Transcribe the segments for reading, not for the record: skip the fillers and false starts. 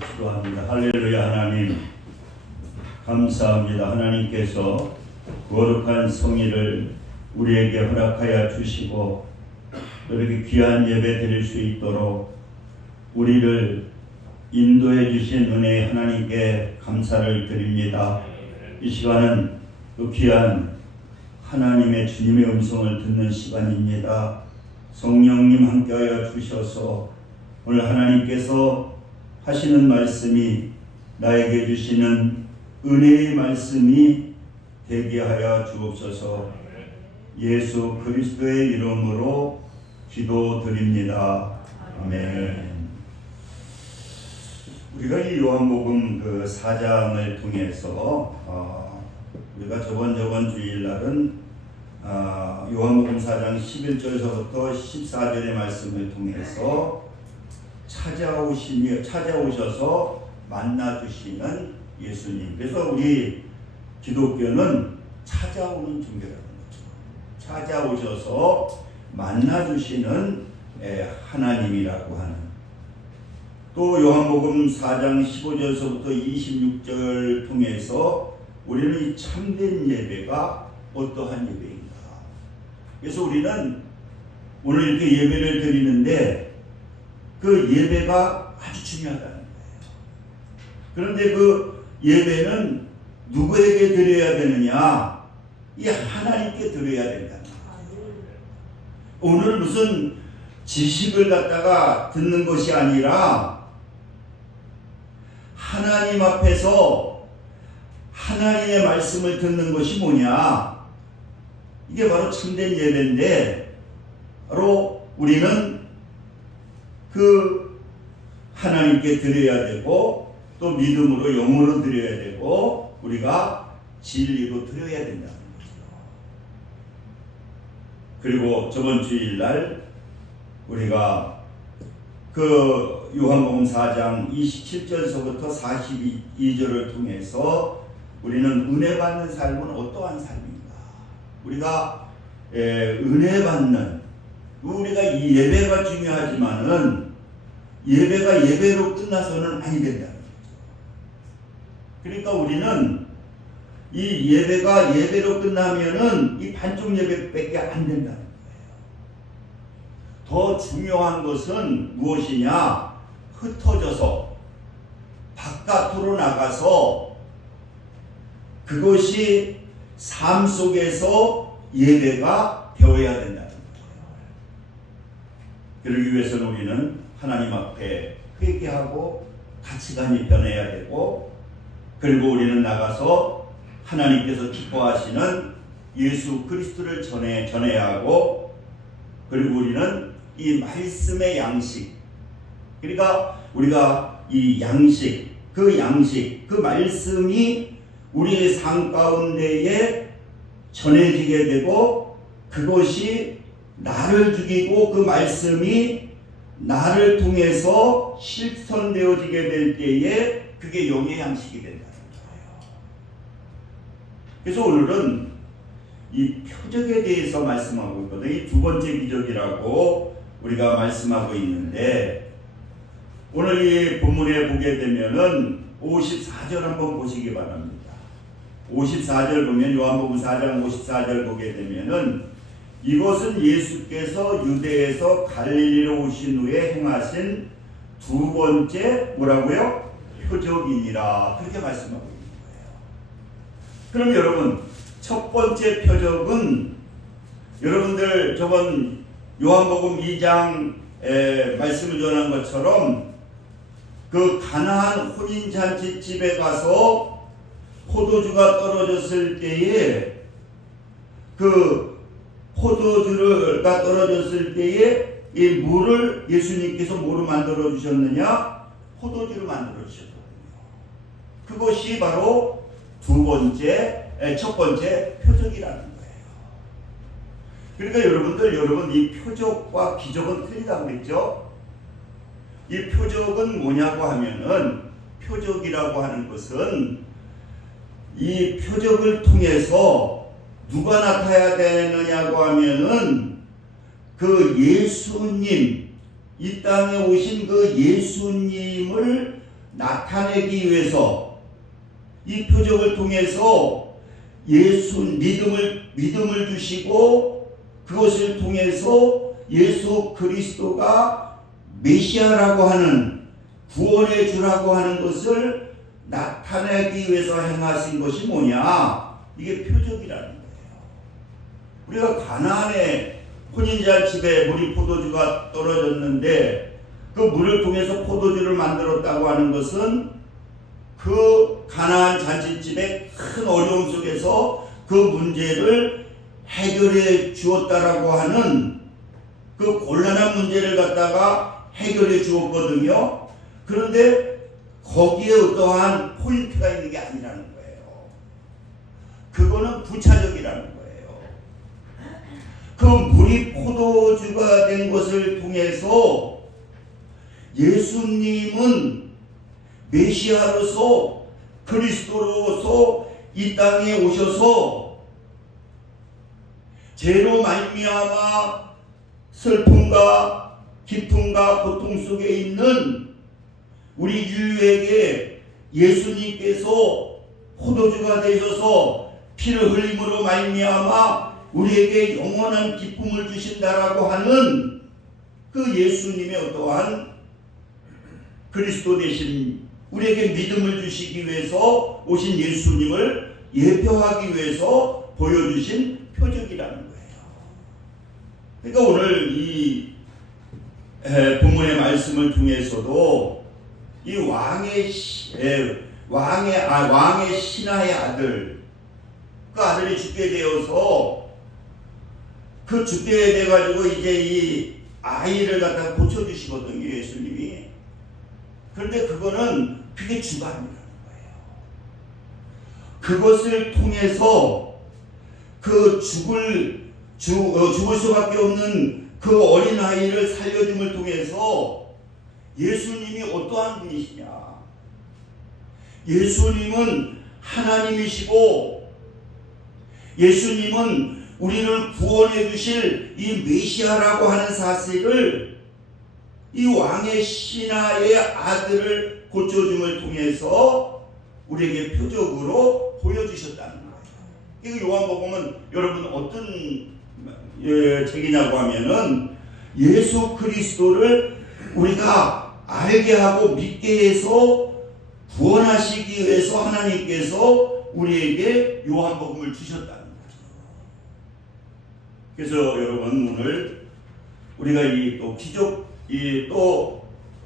기도합니다. 할렐루야. 하나님 감사합니다. 하나님께서 거룩한 성의를 우리에게 허락하여 주시고 이렇게 귀한 예배 드릴 수 있도록 우리를 인도해 주신 은혜에 하나님께 감사를 드립니다. 이 시간은 또 귀한 하나님의 주님의 음성을 듣는 시간입니다. 성령님 함께하여 주셔서 오늘 하나님께서 하시는 말씀이 나에게 주시는 은혜의 말씀이 되게 하여 주옵소서. 예수 그리스도의 이름으로 기도드립니다. 아멘. 우리가 이 요한복음 그 4장을 통해서 우리가 저번 주일날은 요한복음 4장 11절서부터 14절의 말씀을 통해서 찾아오셔서 만나주시는 예수님. 그래서 우리 기독교는 찾아오는 종교라는 거죠. 찾아오셔서 만나주시는 하나님이라고 하는. 또 요한복음 4장 15절서부터 26절 통해서 우리는 이 참된 예배가 어떠한 예배인가. 그래서 우리는 오늘 이렇게 예배를 드리는데 그 예배가 아주 중요하다는 거예요. 그런데 그 예배는 누구에게 드려야 되느냐? 이 하나님께 드려야 된다는 거예요. 오늘 무슨 지식을 갖다가 듣는 것이 아니라 하나님 앞에서 하나님의 말씀을 듣는 것이 뭐냐? 이게 바로 참된 예배인데, 바로 우리는 그 하나님께 드려야 되고 또 믿음으로 영으로 드려야 되고 우리가 진리로 드려야 된다는 거죠. 그리고 저번 주일날 우리가 그 요한복음 4장 27절서부터 42절을 통해서 우리는 은혜 받는 삶은 어떠한 삶인가? 우리가 은혜 받는 우리가 이 예배가 중요하지만은 예배가 예배로 끝나서는 아니 된다는 거죠. 그러니까 우리는 이 예배가 예배로 끝나면은 이 반쪽 예배밖에 안 된다는 거예요. 더 중요한 것은 무엇이냐? 흩어져서 바깥으로 나가서 그것이 삶 속에서 예배가 되어야 된다. 그러기 위해서는 우리는 하나님 앞에 회개하고 가치관이 변해야 되고, 그리고 우리는 나가서 하나님께서 기뻐하시는 예수 그리스도를 전해야 하고, 그리고 우리는 이 말씀의 양식, 그러니까 우리가 이 양식, 그 말씀이 우리의 삶 가운데에 전해지게 되고, 그것이 나를 죽이고 그 말씀이 나를 통해서 실천되어지게 될 때에 그게 영의 양식이 된다는 거예요. 그래서 오늘은 이 표적에 대해서 말씀하고 있거든요. 이 두 번째 기적이라고 우리가 말씀하고 있는데, 오늘 이 본문에 보게 되면은 54절 한번 보시기 바랍니다. 54절 보면, 요한복음 4장 54절 보게 되면은, 이것은 예수께서 유대에서 갈릴리로 오신 후에 행하신 두 번째 뭐라고요? 표적이니라. 그렇게 말씀하고 있는 거예요. 그럼 여러분, 첫 번째 표적은 여러분들 저번 요한복음 2장 말씀을 전한 것처럼 그 가나안 혼인잔치집에 가서 포도주가 떨어졌을 때에 포도주가 떨어졌을 때에 이 물을 예수님께서 뭐로 만들어 주셨느냐? 포도주를 만들어 주셨거든요. 그것이 바로 첫 번째 표적이라는 거예요. 그러니까 여러분 이 표적과 기적은 틀리다고 그랬죠? 이 표적은 뭐냐고 하면은, 표적이라고 하는 것은 이 표적을 통해서 누가 나타나야 되느냐고 하면은 그 예수님, 이 땅에 오신 그 예수님을 나타내기 위해서 이 표적을 통해서 예수 믿음을 주시고 그것을 통해서 예수 그리스도가 메시아라고 하는 구원해 주라고 하는 것을 나타내기 위해서 행하신 것이 뭐냐? 이게 표적이라는 거예요. 우리가 가나안의 혼인잔치에 물이 포도주가 떨어졌는데 그 물을 통해서 포도주를 만들었다고 하는 것은 그 가나안 잔치집의 큰 어려움 속에서 그 문제를 해결해 주었다라고 하는 그 곤란한 문제를 갖다가 해결해 주었거든요. 그런데 거기에 어떠한 포인트가 있는 게 아니라는 거예요. 그거는 부차적이라는 거예요. 그 물이 포도주가 된 것을 통해서 예수님은 메시아로서 그리스도로서 이 땅에 오셔서 죄로 말미암아 슬픔과 기쁨과 고통 속에 있는 우리 인류에게 예수님께서 포도주가 되셔서 피를 흘림으로 말미암아 우리에게 영원한 기쁨을 주신다라고 하는 그 예수님의 어떠한 그리스도 되신 우리에게 믿음을 주시기 위해서 오신 예수님을 예표하기 위해서 보여주신 표적이라는 거예요. 그러니까 오늘 이 본문의 말씀을 통해서도 이 왕의 신하의 아들, 그 아들이 죽게 되어서 그 죽게 돼가지고 이제 이 아이를 갖다가 고쳐주시거든요, 예수님이. 그런데 그게 주가 아니라는 거예요. 그것을 통해서 그 죽을 수밖에 없는 그 어린아이를 살려줌을 통해서 예수님이 어떠한 분이시냐. 예수님은 하나님이시고 예수님은 우리를 구원해 주실 이 메시아라고 하는 사실을 이 왕의 신하의 아들을 고쳐줌을 통해서 우리에게 표적으로 보여주셨다는 거예요. 이거 요한복음은 여러분 어떤 책이냐고 하면은 예수 그리스도를 우리가 알게 하고 믿게 해서 구원하시기 위해서 하나님께서 우리에게 요한복음을 주셨다는 거죠. 그래서 여러분 오늘 우리가 이 또 기적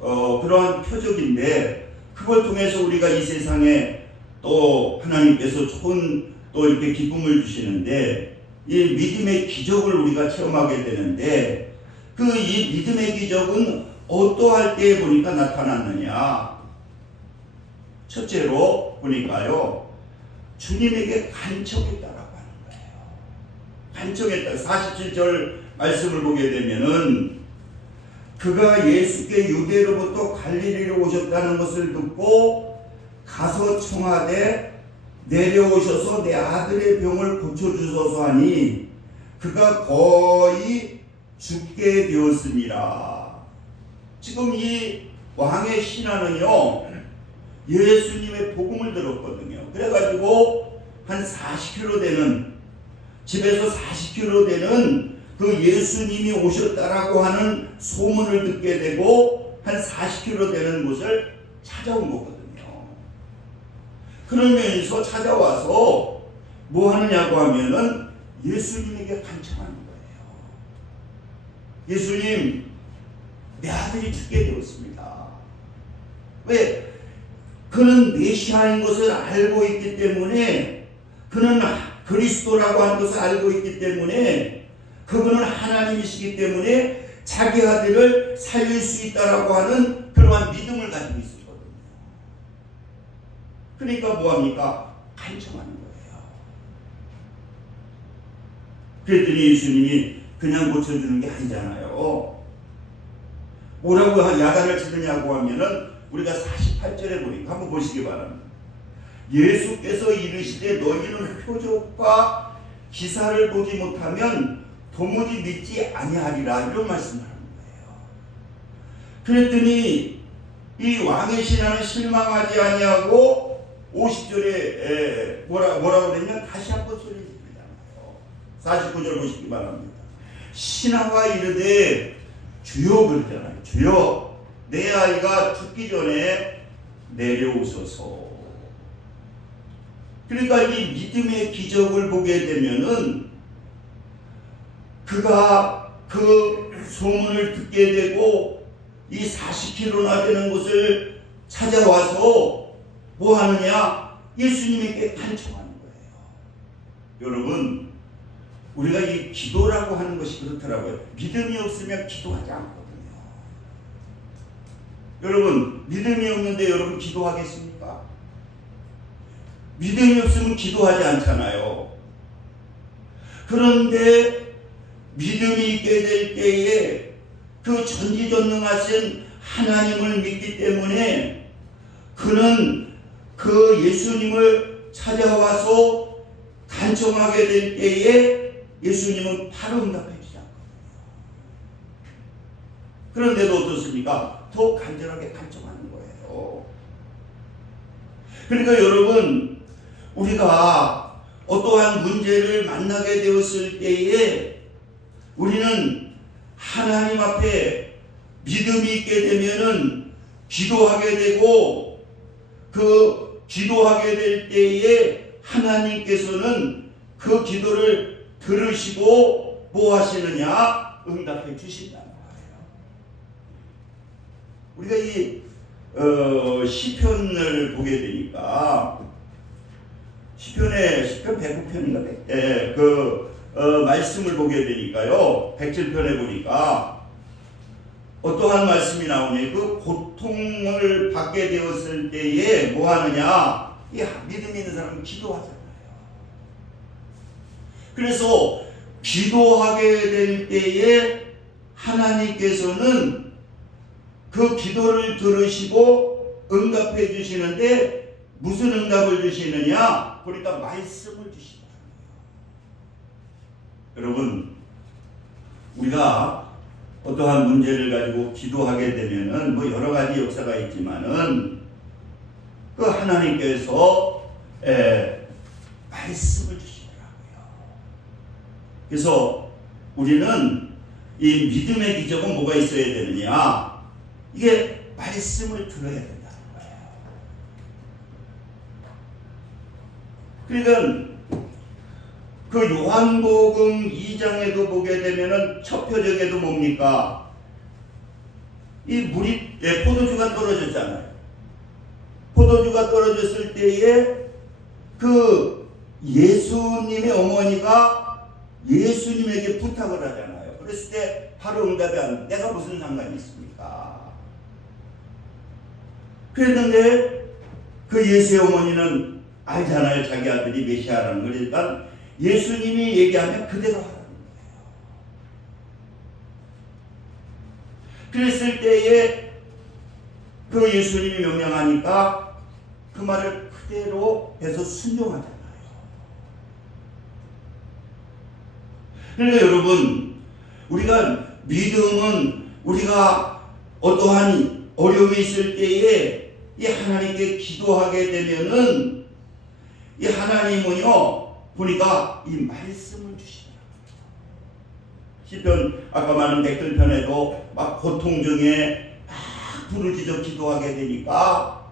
그러한 표적인데 그걸 통해서 우리가 이 세상에 또 하나님께서 좋은 또 이렇게 기쁨을 주시는데 이 믿음의 기적을 우리가 체험하게 되는데 그 이 믿음의 기적은 어떠할 때에 보니까 나타났느냐. 첫째로 보니까요, 주님에게 간청했다라고 하는 거예요. 간청했다. 47절 말씀을 보게 되면은 그가 예수께 유대로부터 갈릴리로 오셨다는 것을 듣고 가서 청하되 내려오셔서 내 아들의 병을 고쳐주소서 하니 그가 거의 죽게 되었습니다. 지금 이 왕의 신하는요, 예수님의 복음을 들었거든요. 그래가지고 한 40km 되는, 집에서 40km 되는 그 예수님이 오셨다라고 하는 소문을 듣게 되고 한 40km 되는 곳을 찾아온 거거든요. 그러면서 찾아와서 뭐 하느냐고 하면은 예수님에게 간청하는 거예요. 예수님, 내 아들이 죽게 되었습니다. 왜? 그는 메시아인 것을 알고 있기 때문에, 그는 그리스도라고 하는 것을 알고 있기 때문에, 그분은 하나님이시기 때문에 자기 아들을 살릴 수 있다라고 하는 그러한 믿음을 가지고 있었거든요. 그러니까 뭐합니까? 간청하는 거예요. 그랬더니 예수님이 그냥 고쳐주는 게 아니잖아요. 뭐라고 야단을 치느냐고 하면은 우리가 48절에 보니까 한번 보시기 바랍니다. 예수께서 이르시되 너희는 표적과 기사를 보지 못하면 도무지 믿지 아니하리라, 이런 말씀을 하는 거예요. 그랬더니 이 왕의 신하는 실망하지 아니하고 50절에 뭐라고 그랬냐? 다시 한번 소리 지르잖아요. 49절 보시기 바랍니다. 신하가 이르되 주여 그러잖아요. 주여 내 아이가 죽기 전에 내려오소서. 그러니까 이 믿음의 기적을 보게 되면은 그가 그 소문을 듣게 되고 이 40km나 되는 곳을 찾아와서 뭐 하느냐? 예수님에게 간청하는 거예요. 여러분, 우리가 이 기도라고 하는 것이 그렇더라고요. 믿음이 없으면 기도하지 않거든요. 여러분, 믿음이 없는데 여러분 기도하겠습니까? 믿음이 없으면 기도하지 않잖아요. 그런데 믿음이 있게 될 때에 그 전지전능하신 하나님을 믿기 때문에 그는 그 예수님을 찾아와서 간청하게 될 때에 예수님은 바로 응답해 주지 않거든요. 그런데도 어떻습니까? 더 간절하게 간청하는 거예요. 그러니까 여러분, 우리가 어떠한 문제를 만나게 되었을 때에 우리는 하나님 앞에 믿음이 있게 되면은 기도하게 되고 그 기도하게 될 때에 하나님께서는 그 기도를 들으시고 뭐 하시느냐? 응답해 주신다는 거예요. 우리가 이 시편을 보게 되니까 시편 109편인가 말씀을 보게 되니까요. 107편에 보니까 어떠한 말씀이 나오냐? 그 고통을 받게 되었을 때에 뭐 하느냐? 이 믿음 있는 사람은 기도하잖아요. 그래서 기도하게 될 때에 하나님께서는 그 기도를 들으시고 응답해 주시는데 무슨 응답을 주시느냐? 그러니까 말씀을 주시더라고요. 여러분, 우리가 어떠한 문제를 가지고 기도하게 되면은 뭐 여러 가지 역사가 있지만은 그 하나님께서 말씀을 주시더라고요. 그래서 우리는 이 믿음의 기적은 뭐가 있어야 되느냐? 이게 말씀을 들어야 된다는 거예요. 그러니까 그 요한복음 2장에도 보게 되면은 첫 표적에도 뭡니까? 이 물이 포도주가 떨어졌잖아요. 포도주가 떨어졌을 때에 그 예수님의 어머니가 예수님에게 부탁을 하잖아요. 그랬을 때 바로 응답이 안 돼. 내가 무슨 상관이 있습니까? 그랬는데 그 예수의 어머니는 알잖아요. 자기 아들이 메시아라는 걸. 그러니까 예수님이 얘기하면 그대로 하라는 거예요. 그랬을 때에 그 예수님이 명령하니까 그 말을 그대로 해서 순종하잖아요. 그러니까 여러분, 우리가 믿음은 우리가 어떠한 어려움이 있을 때에 이 하나님께 기도하게 되면은 이 하나님은요 보니까 이 말씀을 주시더라고요. 시편 아까 말한 100편에도 막 고통 중에 막 부르짖어 기도하게 되니까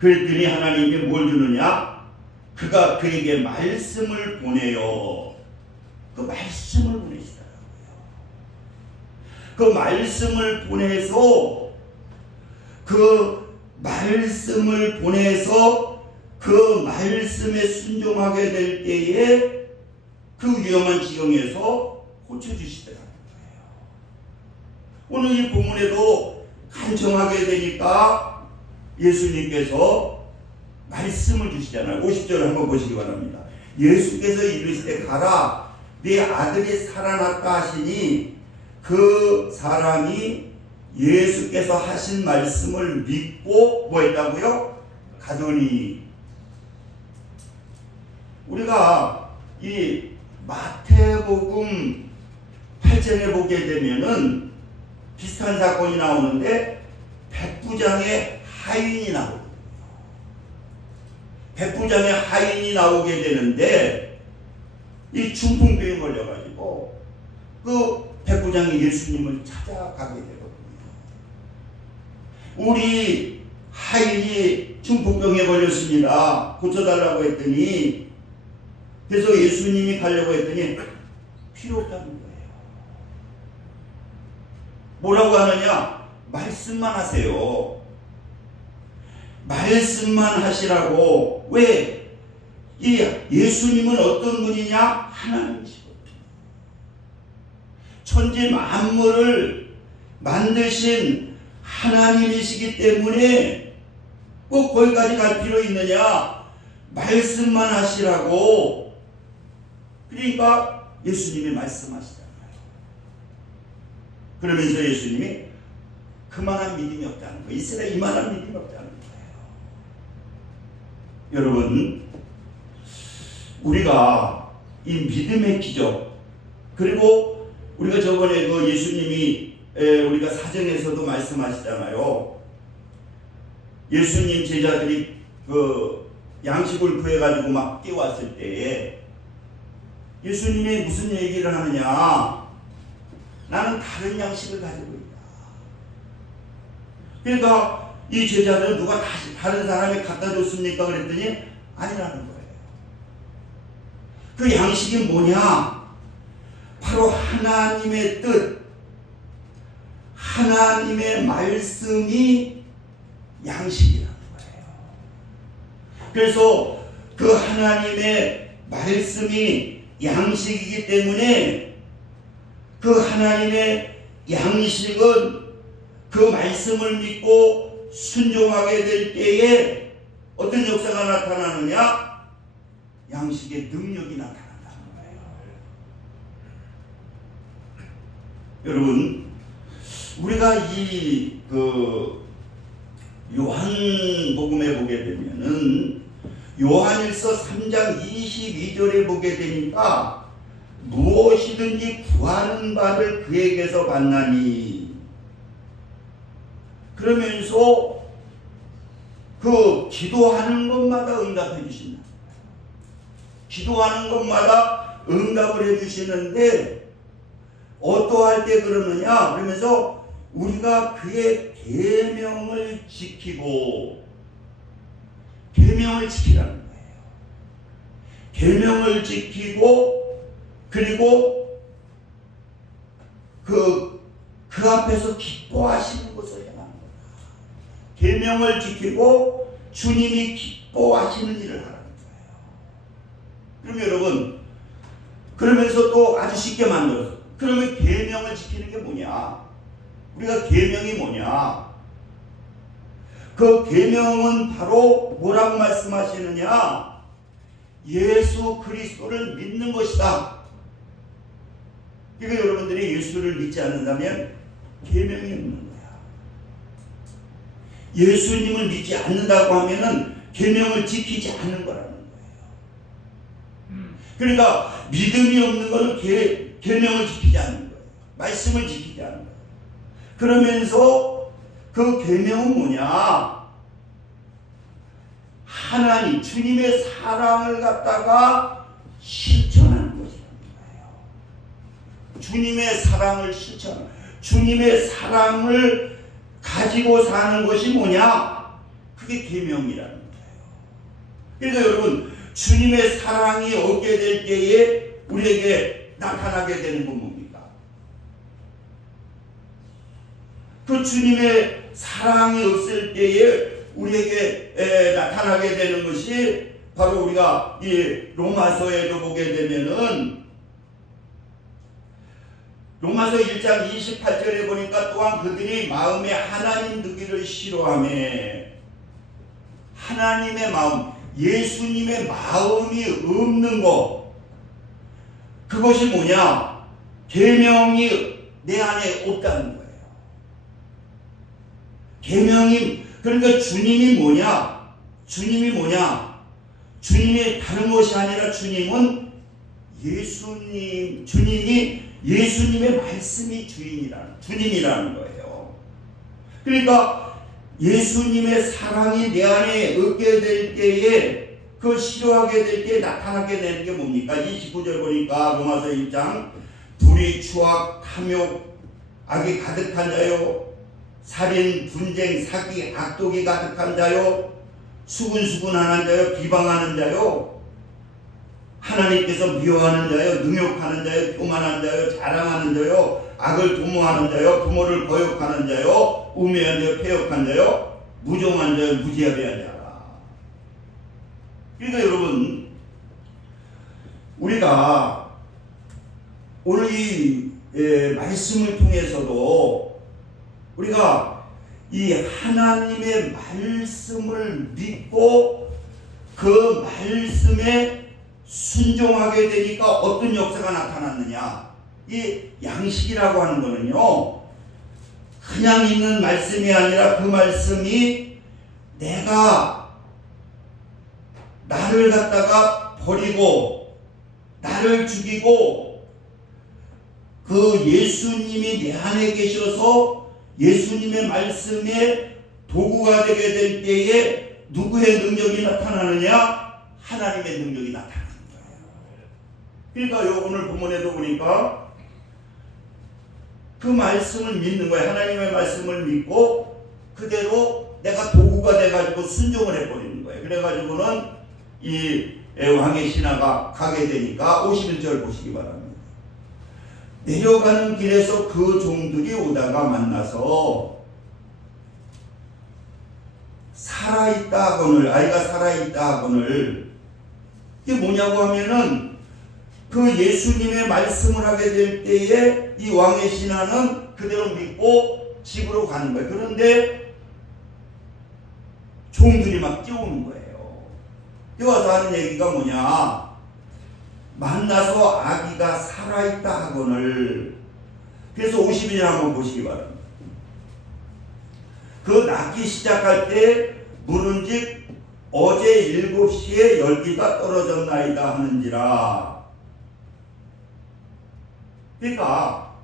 그랬더니 하나님이 뭘 주느냐? 그가 그에게 말씀을 보내요. 그 말씀을 보내시더라고요. 그 말씀을 보내서 그 말씀에 순종하게 될 때에 그 위험한 지경에서 고쳐주시더라고요. 오늘 이 본문에도 간청하게 되니까 예수님께서 말씀을 주시잖아요. 50절을 한번 보시기 바랍니다. 예수께서 이르시되 가라 네 아들이 살아났다 하시니 그 사람이 예수께서 하신 말씀을 믿고 뭐 했다고요? 가더니 우리가 이 마태복음 8장에 보게 되면은 비슷한 사건이 나오는데 백부장의 하인이 나오거든요. 백부장의 하인이 나오게 되는데 이 중풍병에 걸려가지고 그 백부장이 예수님을 찾아가게 되거든요. 우리 하인이 중풍병에 걸렸습니다. 고쳐달라고 했더니, 그래서 예수님이 가려고 했더니 필요 없다는 거예요. 뭐라고 하느냐? 말씀만 하세요. 말씀만 하시라고. 왜? 이 예수님은 어떤 분이냐? 하나님이시거든요. 천지 만물을 만드신 하나님이시기 때문에 꼭 거기까지 갈 필요 있느냐? 말씀만 하시라고. 그러니까 예수님이 말씀하시잖아요. 그러면서 예수님이 그만한 믿음이 없다는 거예요. 이스라엘 이만한 믿음이 없다는 거예요. 여러분, 우리가 이 믿음의 기적, 그리고 우리가 저번에 그 예수님이 우리가 사정에서도 말씀하시잖아요. 예수님 제자들이 그 양식을 구해가지고 막 뛰어왔을 때에 예수님이 무슨 얘기를 하느냐? 나는 다른 양식을 가지고 있다. 그러니까 이 제자들은 누가 다른 사람이 갖다 줬습니까? 그랬더니 아니라는 거예요. 그 양식이 뭐냐? 바로 하나님의 뜻, 하나님의 말씀이 양식이라는 거예요. 그래서 그 하나님의 말씀이 양식이기 때문에 그 하나님의 양식은 그 말씀을 믿고 순종하게 될 때에 어떤 역사가 나타나느냐? 양식의 능력이 나타난다는 거예요. 여러분, 우리가 이 요한복음에 보게 되면은 요한일서 3장 22절에 보게 되니까 무엇이든지 구하는 바를 그에게서 받나니, 그러면서 그 기도하는 것마다 응답해 주신다. 기도하는 것마다 응답을 해 주시는데 어떠할 때 그러느냐? 그러면서 우리가 그의 계명을 지키고, 계명을 지키라는 거예요. 계명을 지키고, 그리고 그 앞에서 기뻐하시는 것을 행하는 거다. 계명을 지키고 주님이 기뻐하시는 일을 하는 거예요. 그럼 여러분, 그러면서 또 아주 쉽게 만들어서, 그러면 계명을 지키는 게 뭐냐? 우리가 계명이 뭐냐? 그 계명은 바로 뭐라고 말씀하시느냐? 예수 그리스도를 믿는 것이다. 그러니까 여러분들이 예수를 믿지 않는다면 계명이 없는 거야. 예수님을 믿지 않는다고 하면은 계명을 지키지 않는 거라는 거예요. 그러니까 믿음이 없는 것은 계명을 지키지 않는 거예요. 말씀을 지키지 않는 거예요. 그러면서 그 계명은 뭐냐? 하나님, 주님의 사랑을 갖다가 실천하는 것이라는 거예요. 주님의 사랑을 실천, 주님의 사랑을 가지고 사는 것이 뭐냐? 그게 계명이라는 거예요. 그러니까 여러분, 주님의 사랑이 없게 될 때에 우리에게 나타나게 되는 건 뭡니까? 그 주님의 사랑이 없을 때에 우리에게 나타나게 되는 것이 바로 우리가 이 로마서에도 보게 되면은 로마서 1장 28절에 보니까 또한 그들이 마음에 하나님 두기를 싫어하며, 하나님의 마음, 예수님의 마음이 없는 것, 그것이 뭐냐? 계명이 내 안에 없다는 거예요. 계명이, 그러니까 주님이 뭐냐? 주님이 뭐냐? 주님이 다른 것이 아니라 주님은 예수님, 주님이 예수님의 말씀이 주님이라는 거예요. 그러니까 예수님의 사랑이 내 안에 얻게 될 때에 그 싫어하게 될 때 나타나게 되는 게 뭡니까? 29절 보니까 로마서 1장 불의, 추악, 탐욕, 악이 가득한 자요, 살인, 분쟁, 사기, 악독이 가득한 자요, 수군수군하는 자요, 비방하는 자요, 하나님께서 미워하는 자요, 능욕하는 자요, 교만한 자요, 자랑하는 자요, 악을 도모하는 자요, 부모를 거역하는 자요, 우매한 자요, 패역한 자요, 무종한 자요, 무지하게한 자라. 그러니까 여러분, 우리가 오늘 이 말씀을 통해서도 우리가 이 하나님의 말씀을 믿고 그 말씀에 순종하게 되니까 어떤 역사가 나타났느냐. 이 양식이라고 하는 거는요, 그냥 있는 말씀이 아니라 그 말씀이 내가 나를 갖다가 버리고 나를 죽이고 그 예수님이 내 안에 계셔서 예수님의 말씀에 도구가 되게 될 때에 누구의 능력이 나타나느냐? 하나님의 능력이 나타나는 거예요. 그러니까 오늘 본문에도 보니까 그 말씀을 믿는 거예요. 하나님의 말씀을 믿고 그대로 내가 도구가 돼가지고 순종을 해버리는 거예요. 그래가지고는 이 왕의 신하가 가게 되니까 51절 보시기 바랍니다. 내려가는 길에서 그 종들이 오다가 만나서 살아있다 하거늘, 아이가 살아있다 하거늘, 이게 뭐냐고 하면은 그 예수님의 말씀을 하게 될 때에 이 왕의 신하는 그대로 믿고 집으로 가는 거예요. 그런데 종들이 막 뛰어오는 거예요. 뛰어와서 하는 얘기가 뭐냐? 만나서 아기가 살아있다 하거늘. 그래서 52절 한번 보시기 바랍니다. 그 낳기 시작할 때 물은즉 어제 7시에 열기가 떨어졌나이다 하는지라. 그러니까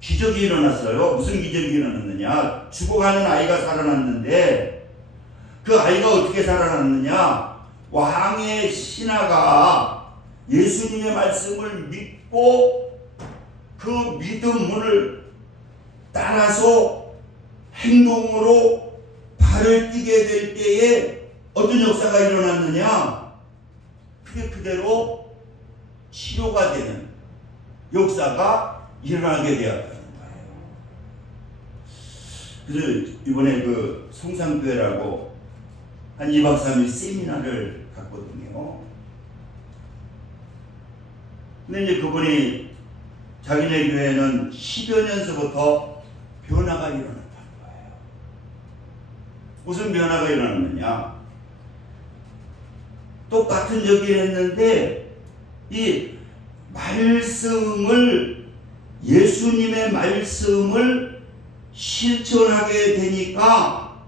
기적이 일어났어요. 무슨 기적이 일어났느냐? 죽어가는 아이가 살아났는데 그 아이가 어떻게 살아났느냐? 왕의 신하가 예수님의 말씀을 믿고 그 믿음을 따라서 행동으로 발을 뛰게 될 때에 어떤 역사가 일어났느냐? 그게 그대로 치료가 되는 역사가 일어나게 되었다는 거예요. 그래서 이번에 그 성산교회라고 한 2박 3일 세미나를 갔거든요. 근데 이제 그분이 자기네 교회는 10여 년서부터 변화가 일어났다는 거예요. 무슨 변화가 일어났느냐? 똑같은 얘기를 했는데 이 말씀을, 예수님의 말씀을 실천하게 되니까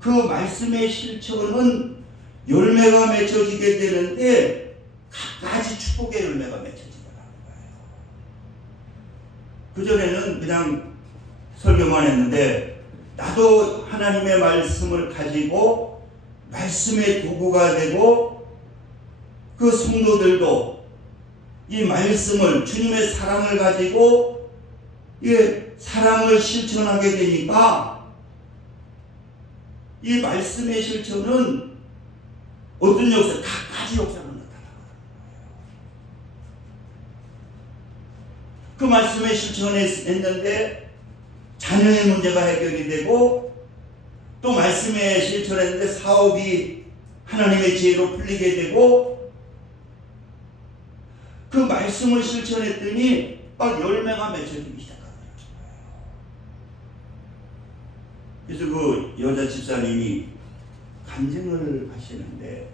그 말씀의 실천은 열매가 맺혀지게 되는데 갖가지 축복의 열매가 맺혀지더라는 거예요. 그전에는 그냥 설교만 했는데 나도 하나님의 말씀을 가지고 말씀의 도구가 되고 그 성도들도 이 말씀을, 주님의 사랑을 가지고 이 사랑을 실천하게 되니까 이 말씀의 실천은 어떤 역사, 갖가지 역사가 나타나는 거예요. 그 말씀에 실천했는데 자녀의 문제가 해결이 되고 또 말씀에 실천했는데 사업이 하나님의 지혜로 풀리게 되고 그 말씀을 실천했더니 막 열매가 맺혀지기 시작하더라고요. 그래서 그 여자 집사님이 간증을 하시는데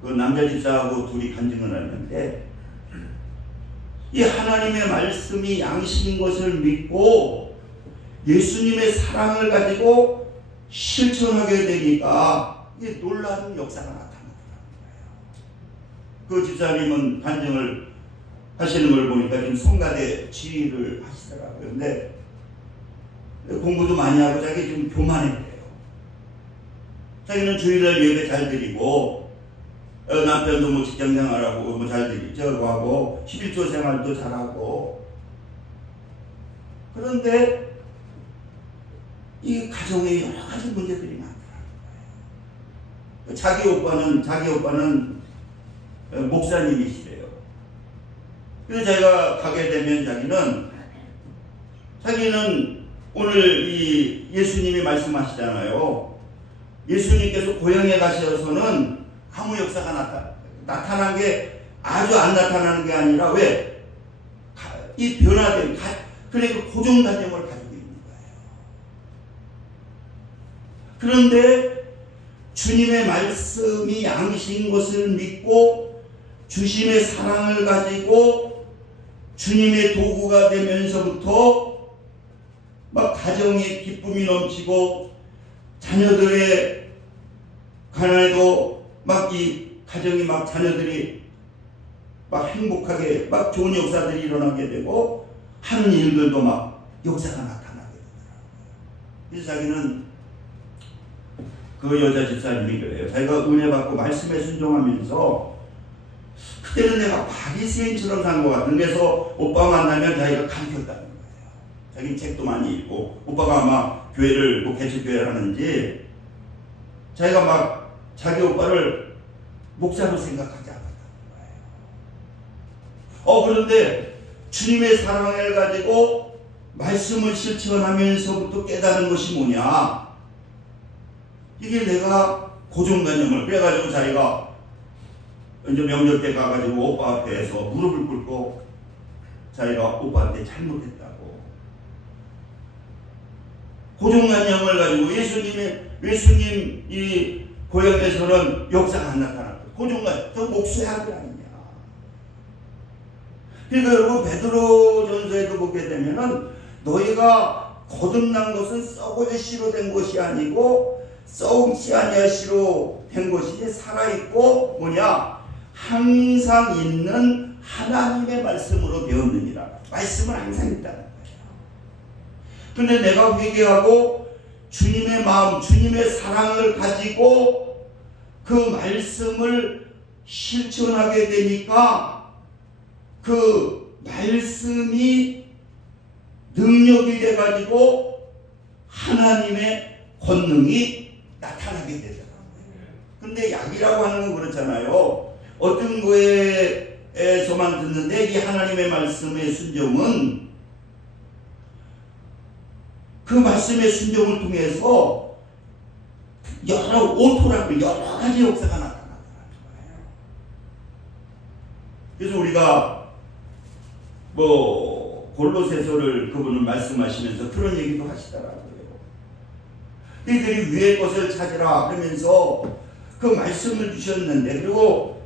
그 남자 집사하고 둘이 간증을 하는데 이 하나님의 말씀이 양식인 것을 믿고 예수님의 사랑을 가지고 실천하게 되니까 이게 놀라운 역사가 나타나더라고요. 그 집사님은 간증을 하시는 걸 보니까 지금 성가대 지휘를 하시더라고요. 근데 공부도 많이 하고 자기 좀 교만했대요. 자기는 주일날 예배 잘 드리고 남편도 뭐 직장 생활하고 뭐 잘 드리고 하고 11조 생활도 잘하고, 그런데 이 가정에 여러 가지 문제들이 많더라고요. 자기 오빠는 목사님이시래요. 그래서 자기가 가게 되면 자기는 오늘 이 예수님이 말씀하시잖아요. 예수님께서 고향에 가셔서는 아무 역사가 나타난 게 아주 안 나타나는 게 아니라 왜? 이 변화된 그러니까 고정관념을 가지고 있는 거예요. 그런데 주님의 말씀이 양신 것을 믿고 주심의 사랑을 가지고 주님의 도구가 되면서부터 막 가정에 기쁨이 넘치고 자녀들의 가난에도 막 이 가정이 막 자녀들이 막 행복하게 막 좋은 역사들이 일어나게 되고 하는 일들도 막 역사가 나타나게 되더라고요. 그래서 자기는 그 여자 집사님이 그래요. 자기가 은혜 받고 말씀에 순종하면서 그때는 내가 바리새인처럼 산 것 같은 데서 오빠 만나면 자기가 감겼다는 거예요. 자기는 책도 많이 읽고 오빠가 아마 교회를 뭐 개척교회를 하는지 자기가 막 자기 오빠를 목사로 생각하지 않았다는 거예요. 그런데 주님의 사랑을 가지고 말씀을 실천하면서부터 깨달은 것이 뭐냐? 이게 내가 고정관념을 그래가지고 자기가 이제 명절 때 가가지고 오빠 앞에서 무릎을 꿇고 자기가 오빠한테 잘못했다고 고정관념을 가지고 예수님 이 고향에서는 역사가 안 나타났고 고정관념 저 목수학이 아니냐. 그러니까 여러분 베드로전서에도 보게 되면은 너희가 거듭난 것은 썩어져 씨로 된 것이 아니고 썩지 아니하 씨로 된 것이지 살아있고 뭐냐 항상 있는 하나님의 말씀으로 되었느니라. 말씀은 항상 있다는 거예요. 근데 내가 회개하고 주님의 마음, 주님의 사랑을 가지고 그 말씀을 실천하게 되니까 그 말씀이 능력이 돼가지고 하나님의 권능이 나타나게 되더라고요. 근데 약이라고 하는 건 그렇잖아요. 어떤 거에서만 듣는데 이 하나님의 말씀의 순종은 그 말씀의 순종을 통해서 여러 가지 역사가 나타나더라는 거예요. 그래서 우리가 뭐 골로새서를 그분은 말씀하시면서 그런 얘기도 하시더라고요. 너희들이 위의 것을 찾으라 그러면서 그 말씀을 주셨는데, 그리고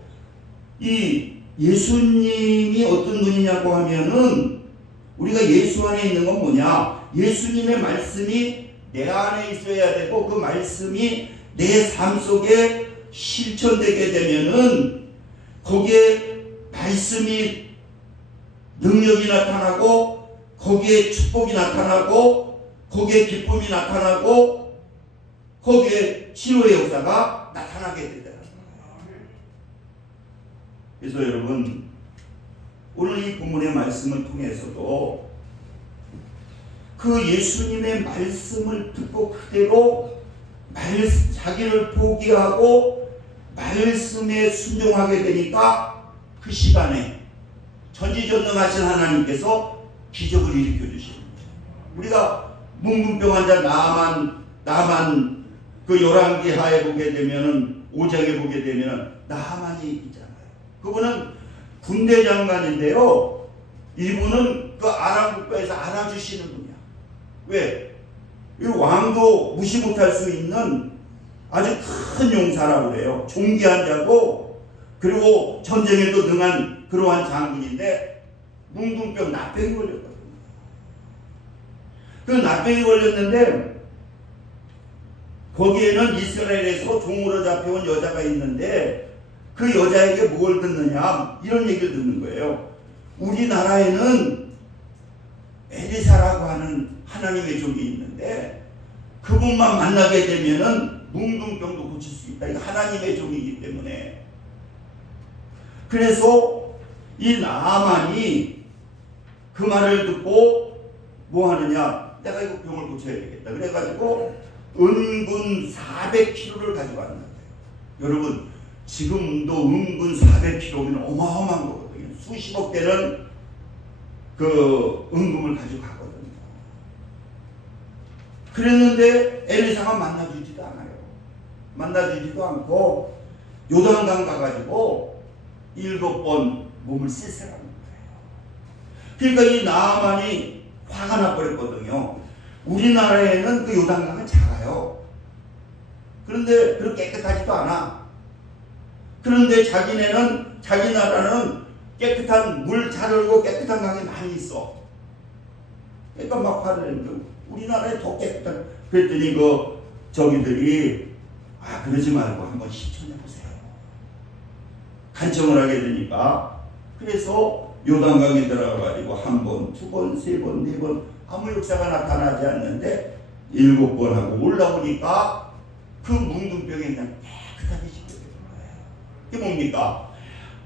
이 예수님이 어떤 분이냐고 하면은 우리가 예수 안에 있는 건 뭐냐? 예수님의 말씀이 내 안에 있어야 되고 그 말씀이 내 삶 속에 실천되게 되면은 거기에 말씀이 능력이 나타나고 거기에 축복이 나타나고 거기에 기쁨이 나타나고 거기에 치료의 역사가 나타나게 되더라고요. 그래서 여러분 오늘 이 본문의 말씀을 통해서도 그 예수님의 말씀을 듣고 그대로 자기를 포기하고 말씀에 순종하게 되니까 그 시간에 전지전능하신 하나님께서 기적을 일으켜 주시는 거죠. 우리가 문문병 환자 나만 그 열왕기하에 보게 되면은 5장에 보게 되면은 나만이 있잖아요. 그분은 군대 장관인데요. 이분은 그 아람 국가에서 알아주시는 분이야. 왜? 이 왕도 무시 못할 수 있는 아주 큰 용사라고 그래요. 존귀한 자고 그리고 전쟁에도 능한 그러한 장군인데 뭉둥병 납병이 걸렸거든요. 그 납병이 걸렸는데 거기에는 이스라엘에서 종으로 잡혀온 여자가 있는데 그 여자에게 뭘 듣느냐, 이런 얘기를 듣는 거예요. 우리나라에는 엘리사라고 하는 하나님의 종이 있는데 그분만 만나게 되면은 뭉둥병도 고칠 수 있다. 이거 하나님의 종이기 때문에. 그래서 이 나아만이 그 말을 듣고 뭐 하느냐, 내가 이거 병을 고쳐야 되겠다. 그래가지고 은근 400kg를 가져갔는데, 여러분 지금도 은근 400kg면 어마어마한 거거든요. 수십억 대는 그 은금을 가져가거든요. 그랬는데 엘리사가 만나주지도 않아요. 만나주지도 않고 요단강 가가지고 7번 몸을 씻으라는 거예요. 그러니까 이 나아만이 화가 나버렸거든요. 우리나라에는 그 요단강은 작아요. 그런데 그렇게 깨끗하지도 않아. 그런데 자기 나라는 깨끗한 물 잘 흐르고 깨끗한 강이 많이 있어. 그러니까 막 화를 내는 거예요. 우리나라에 더 깨끗한. 그랬더니 저기들이 그러지 말고 한번 실천해 보세요. 간청을 하게 되니까. 그래서 요단강에 들어가가지고 1번, 2번, 3번, 4번 아무 역사가 나타나지 않는데 7번 하고 올라오니까 그 뭉둥병이 그냥 깨끗하게 씻겨지는 거예요. 이게 뭡니까?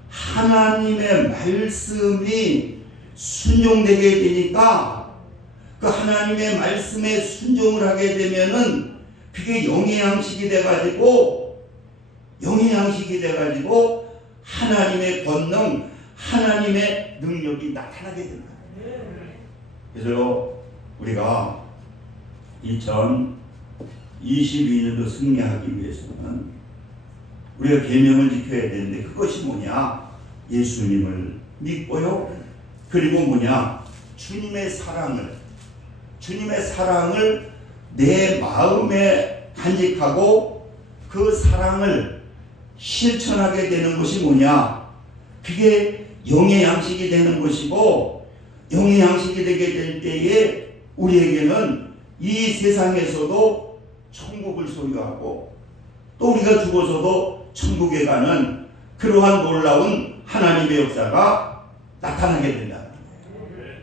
하나님의 말씀이 순종되게 되니까 그 하나님의 말씀에 순종을 하게 되면은 그게 영의 양식이 돼가지고 하나님의 권능, 하나님의 능력이 나타나게 된다. 그래서 우리가 2022년도 승리하기 위해서는 우리가 계명을 지켜야 되는데 그것이 뭐냐? 예수님을 믿고요. 그리고 뭐냐? 주님의 사랑을 내 마음에 간직하고 그 사랑을 실천하게 되는 것이 뭐냐? 그게 영의 양식이 되는 것이고, 영의 양식이 되게 될 때에 우리에게는 이 세상에서도 천국을 소유하고 또 우리가 죽어서도 천국에 가는 그러한 놀라운 하나님의 역사가 나타나게 된다.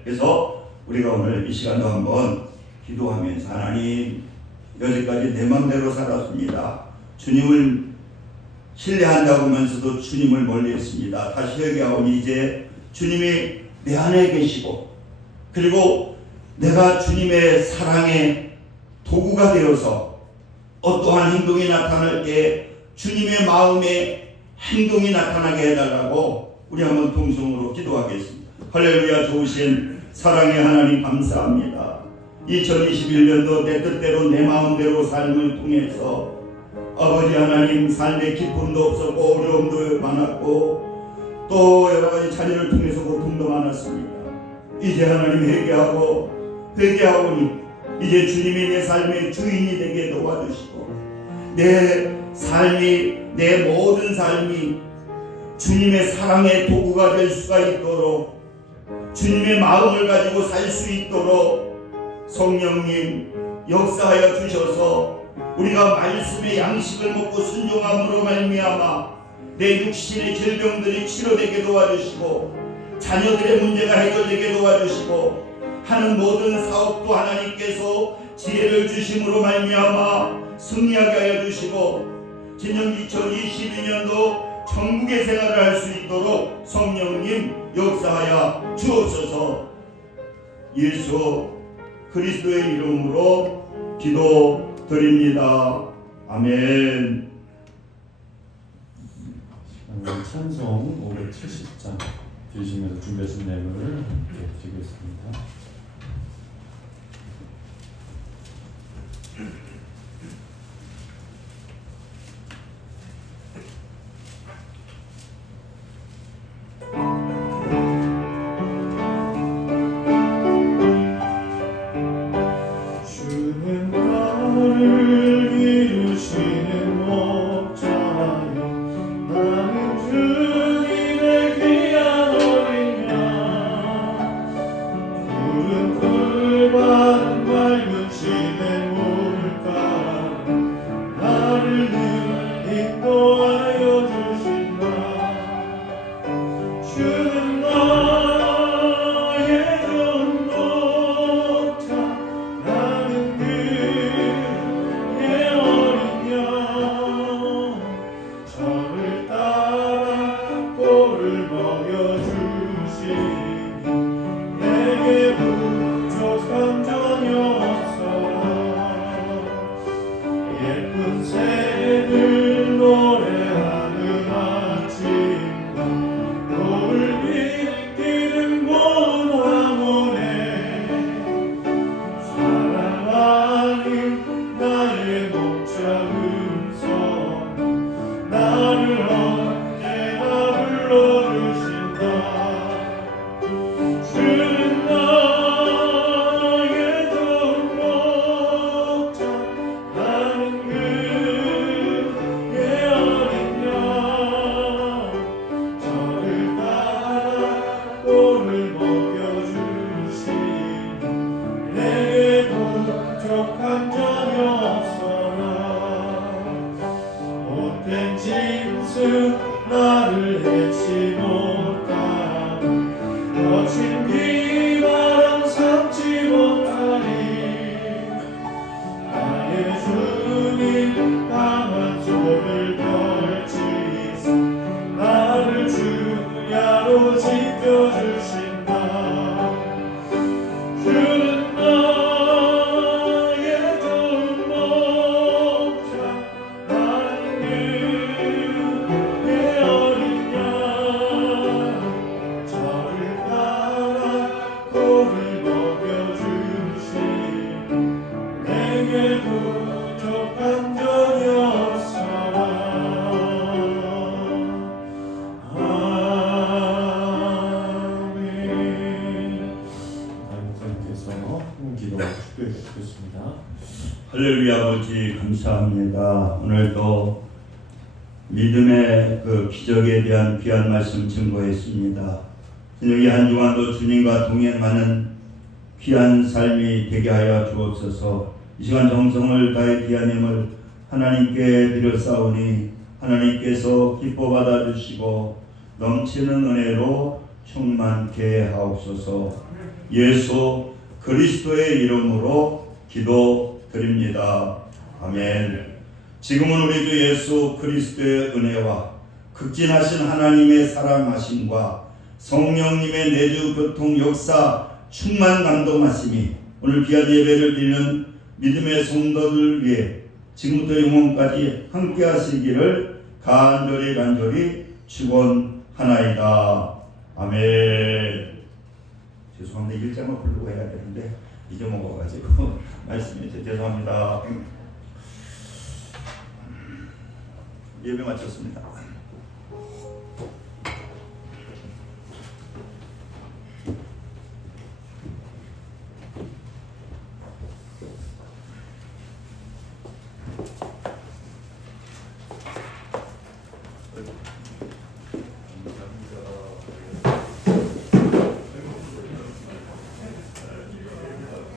그래서 우리가 오늘 이 시간도 한번 기도하면서, 하나님, 여기까지 내 마음대로 살았습니다. 주님을 신뢰한다고 하면서도 주님을 멀리했습니다. 다시 회개하오니 이제 주님이 내 안에 계시고, 그리고 내가 주님의 사랑의 도구가 되어서 어떠한 행동이 나타날 때 주님의 마음에 행동이 나타나게 해달라고 우리 한번 동성으로 기도하겠습니다. 할렐루야. 좋으신 사랑의 하나님, 감사합니다. 2021년도 내 뜻대로 내 마음대로 삶을 통해서 아버지 하나님, 삶의 기쁨도 없었고 어려움도 많았고 또 여러 가지 자녀를 통해서 고통도 많았습니다. 이제 하나님 회개하오니 이제 주님이 내 삶의 주인이 되게 도와주시고, 내 삶이, 내 모든 삶이 주님의 사랑의 도구가 될 수가 있도록, 주님의 마음을 가지고 살 수 있도록 성령님 역사하여 주셔서 우리가 말씀의 양식을 먹고 순종함으로 말미암아 내 육신의 질병들이 치료되게 도와주시고, 자녀들의 문제가 해결되게 도와주시고, 하는 모든 사업도 하나님께서 지혜를 주심으로 말미암아 승리하게 하여 주시고, 진영 2022년도 천국의 생활을 할 수 있도록 성령님 역사하여 주옵소서. 예수 그리스도의 이름으로 기도드립니다. 아멘. 찬송 570장 드리시면서 준비하신 내용을 함께 드리겠습니다. 인도하여 주신다. 부족한 점이 없어라. 못된 짐승 나를 해치 못하고 거친 비바람 삼지 못하리. 나의 주님 강한 손을 펼치사 나를 주야로 지켜주신다. 주는 나의 좋은 목자, 나는 그의 어린 양. 저를 따라 고를 먹여주시니 내게 부족한 점이 없어라. 아멘. 목사님께서 기도 축도해 주시겠습니다. 할렐루야. 아버지 감사합니다. 오늘도 믿음의 그 기적에 대한 귀한 말씀 증거했습니다. 저녁에 한 주간도 주님과 동행하는 귀한 삶이 되게 하여 주옵소서. 이 시간 정성을 다해 귀한 힘을 하나님께 드렸사오니 하나님께서 기뻐 받아주시고 넘치는 은혜로 충만케 하옵소서. 예수 그리스도의 이름으로 기도드립니다. 아멘. 지금은 우리 주 예수 그리스도의 은혜와 극진하신 하나님의 사랑하심과 성령님의 내주 교통 역사 충만 감동하심이 오늘 귀한 예배를 드리는 믿음의 성도들 위해 지금부터 영원까지 함께 하시기를 간절히 축원하나이다. 아멘. 죄송합니다. 일장을 부르고 해야 되는데 잊어먹어가지고 말씀이 죄송합니다. 예배 마쳤습니다.